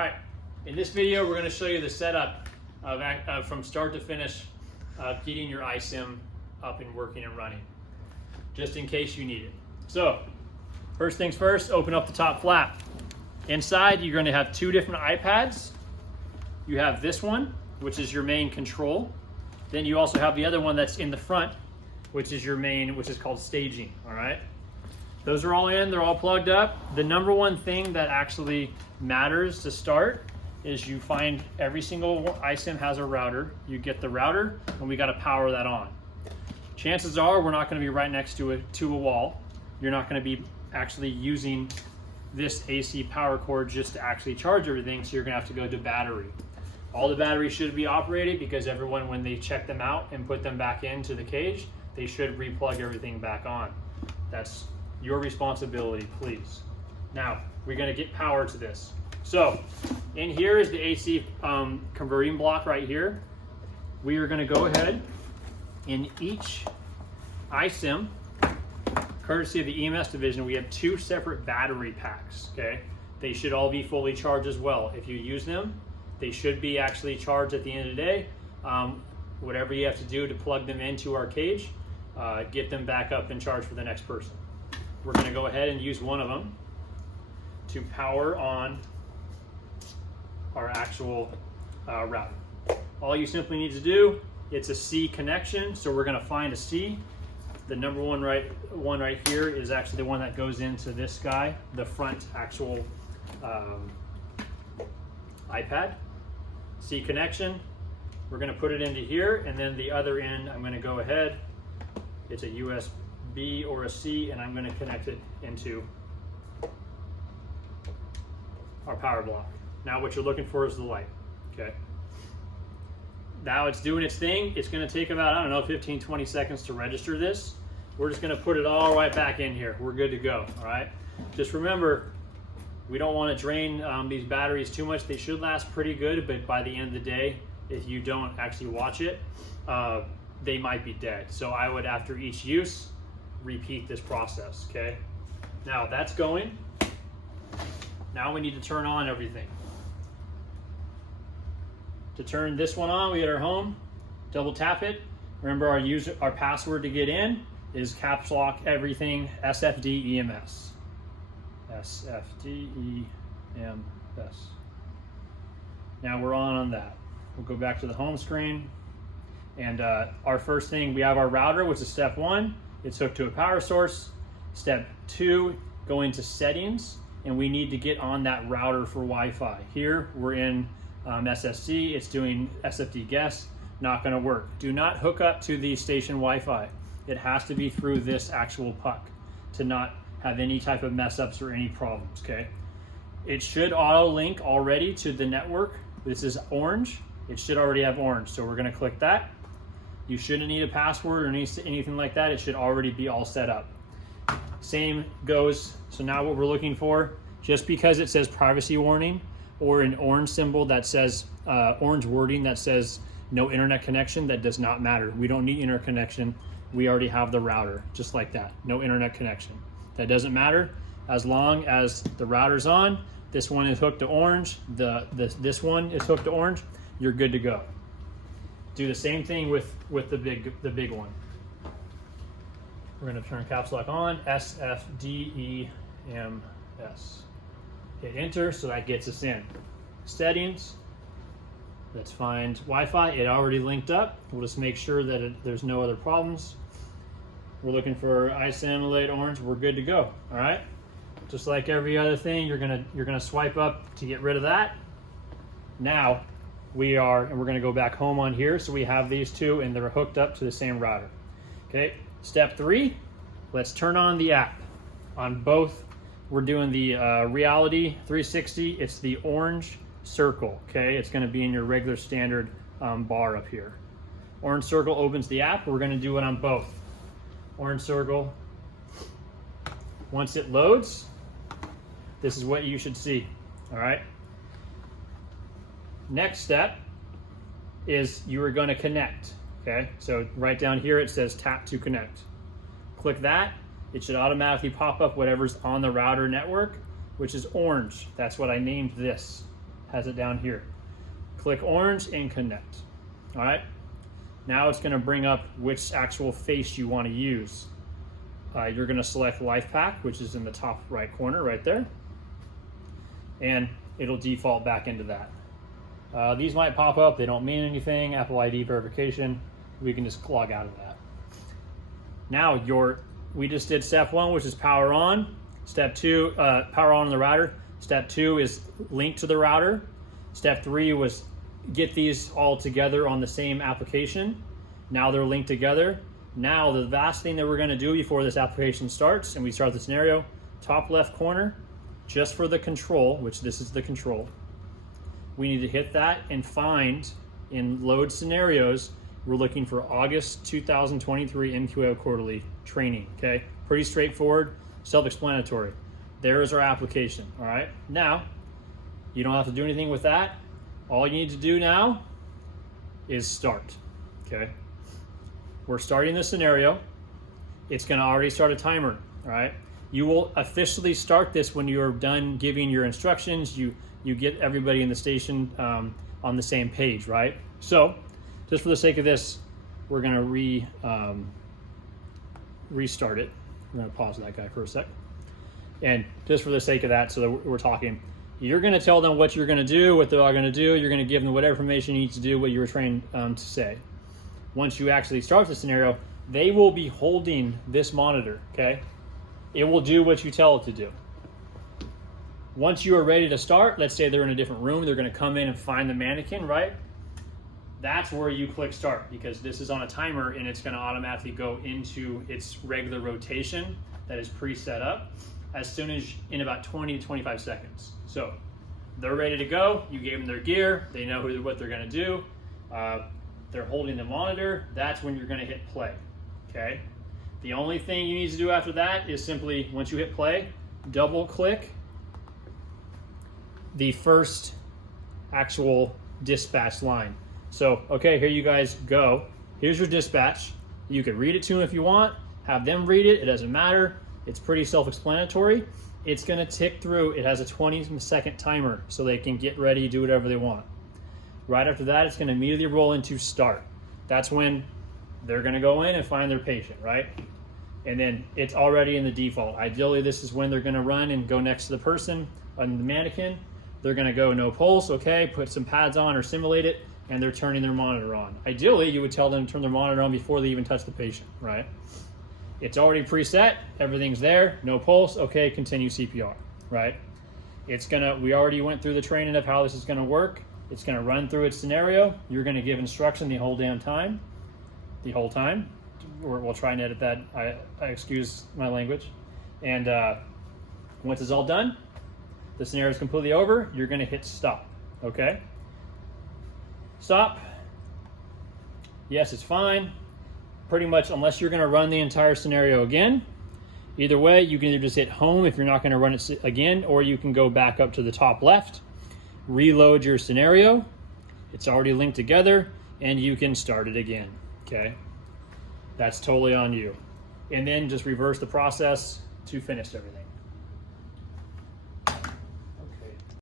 right, in this video we're going to show you the setup of from start to finish of getting your iSim up and working and running, just in case you need it. So first things first, open up the top flap. Inside you're going to have two different iPads. You have this one, which is your main control. Then you also have the other one that's in the front, which is your main, which is called staging. All right, those are all in, they're all plugged up. The number one thing that actually matters to start is you find every single iSim has a router. You get the router and we got to power that on. Chances are we're not going to be right next to a wall. You're not going to be actually using this AC power cord just to actually charge everything, so you're going to have to go to battery. All the batteries should be operated because everyone, when they check them out and put them back into the cage, they should replug everything back on. That's your responsibility, please. Now, we're going to get power to this. So, in here is the AC converting block right here. We are going to go ahead in each iSim, courtesy of the EMS division, we have two separate battery packs, okay? They should all be fully charged as well. If you use them, they should be actually charged at the end of the day. Whatever you have to do to plug them into our cage, get them back up and charged for the next person. We're going to go ahead and use one of them to power on our actual router. All you simply need to do, it's a C connection, so we're going to find a C. The number one right here is actually the one that goes into this guy, the front actual iPad. C connection, we're going to put it into here, and then the other end I'm going to go ahead, it's a USB or a C, and I'm going to connect it into our power block. Now what you're looking for is the light, okay? Now it's doing its thing. It's going to take about, I don't know, 15-20 seconds to register this. We're just going to put it all right back in here. We're good to go, all right? Just remember, we don't want to drain these batteries too much. They should last pretty good, but by the end of the day, if you don't actually watch it, they might be dead. So I would, after each use, repeat this process, okay? Now that's going. Now we need to turn on everything. To turn this one on, we hit our home, double tap it. Remember our password to get in is caps lock everything SFD EMS. SFD EMS. Now we're on that. We'll go back to the home screen. And our first thing, we have our router, which is step one. It's hooked to a power source. Step two, go into settings, and we need to get on that router for Wi-Fi. Here we're in SSC, it's doing SFD guest, not going to work. Do not hook up to the station Wi-Fi. It has to be through this actual puck to not have any type of mess ups or any problems, okay? It should auto link already to the network. This is orange. It should already have orange, so we're going to click that. You shouldn't need a password or anything like that. It should already be all set up. Same goes, so now what we're looking for, just because it says privacy warning or an orange symbol that says, orange wording that says no internet connection, that does not matter. We don't need internet connection. We already have the router, just like that, no internet connection. That doesn't matter as long as the router's on. This one is hooked to orange, this one is hooked to orange, you're good to go. Do the same thing with the big one. We're going to turn caps lock on, SFDEMS. Hit enter, so that gets us in. Settings, let's find Wi-Fi. It already linked up. We'll just make sure that there's no other problems. We're looking for iSim light orange. We're good to go. All right. Just like every other thing, you're gonna swipe up to get rid of that. Now we're gonna go back home on here. So we have these two, and they're hooked up to the same router. Okay. Step three. Let's turn on the app on both. We're doing the Reality 360. It's the orange circle, okay? It's gonna be in your regular standard bar up here. Orange circle opens the app. We're gonna do it on both. Orange circle. Once it loads, this is what you should see, all right? Next step is you are gonna connect, okay? So right down here it says tap to connect. Click that. It should automatically pop up whatever's on the router network, which is orange. That's what I named this. has it down here. Click orange and connect. All right. Now it's going to bring up which actual face you want to use. You're going to select Life Pack, which is in the top right corner right there. And it'll default back into that. These might pop up. They don't mean anything. Apple ID verification. We can just log out of that. Now we just did step 1, which is power on. Step 2, power on the router. Step 2 is link to the router. Step 3 was get these all together on the same application. Now they're linked together. Now the last thing that we're going to do before this application starts, and we start the scenario, top left corner, just for the control, which this is the control. We need to hit that and find in load scenarios, we're looking for August 2023 MQO quarterly training, okay? Pretty straightforward, self-explanatory. There is our application, all right? Now, you don't have to do anything with that. All you need to do now is start, okay? We're starting the scenario. It's gonna already start a timer, all right? You will officially start this when you're done giving your instructions. You get everybody in the station on the same page, right? So, just for the sake of this, we're gonna restart it. I'm gonna pause that guy for a sec. And just for the sake of that, so that we're talking, you're gonna tell them what you're gonna do, what they're all gonna do. You're gonna give them whatever information you need to do, what you were trained to say. Once you actually start the scenario, they will be holding this monitor, okay? It will do what you tell it to do. Once you are ready to start, let's say they're in a different room, they're gonna come in and find the mannequin, right? That's where you click start, because this is on a timer and it's gonna automatically go into its regular rotation that is pre-set up as soon as in about 20 to 25 seconds. So they're ready to go. You gave them their gear. They know what they're gonna do. They're holding the monitor. That's when you're gonna hit play, okay? The only thing you need to do after that is simply, once you hit play, double click the first actual dispatch line. So, okay, here you guys go. Here's your dispatch. You can read it to them if you want, have them read it, it doesn't matter. It's pretty self-explanatory. It's gonna tick through. It has a 20-second timer so they can get ready, do whatever they want. Right after that, it's gonna immediately roll into start. That's when they're gonna go in and find their patient, right? And then it's already in the default. Ideally, this is when they're gonna run and go next to the person on the mannequin. They're gonna go no pulse, okay, put some pads on or simulate it, and they're turning their monitor on. Ideally, you would tell them to turn their monitor on before they even touch the patient, right? It's already preset, everything's there, no pulse, okay, continue CPR, right? We already went through the training of how this is gonna work. It's gonna run through its scenario. You're gonna give instruction the whole damn time, We'll try and edit that, I excuse my language. And once it's all done, the scenario is completely over, you're gonna hit stop, okay? Stop. Yes, it's fine. Pretty much, unless you're gonna run the entire scenario again. Either way, you can either just hit home if you're not gonna run it again, or you can go back up to the top left, reload your scenario. It's already linked together, and you can start it again, okay? That's totally on you. And then just reverse the process to finish everything.